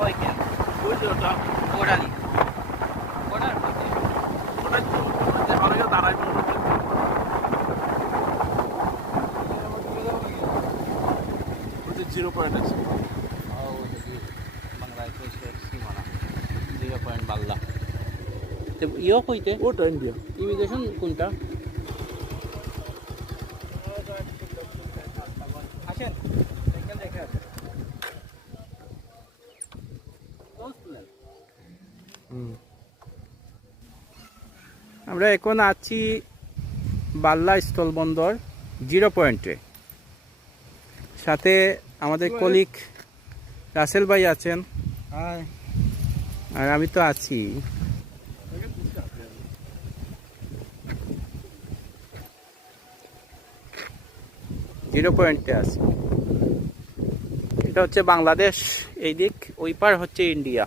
নি তো ওটাতে অনেকে দাঁড়ায় ওই যে জিরো পয়েন্ট আছে। সীমানা জিরো পয়েন্ট বাল্লা ইয়ে কইতে ওটা ইন্ডিয়া ইমিগ্রেশন কোনটা? আসেন। সাইকেল দেখে আসেন আমরা এখন আছি বাল্লা স্থলবন্দর জিরো পয়েন্টে। সাথে আমাদের কলিগ রাসেল ভাই আছেন। আর আমি তো আছি। জিরো পয়েন্টে আছি। এটা হচ্ছে বাংলাদেশ এই দিক ওই পার হচ্ছে ইন্ডিয়া।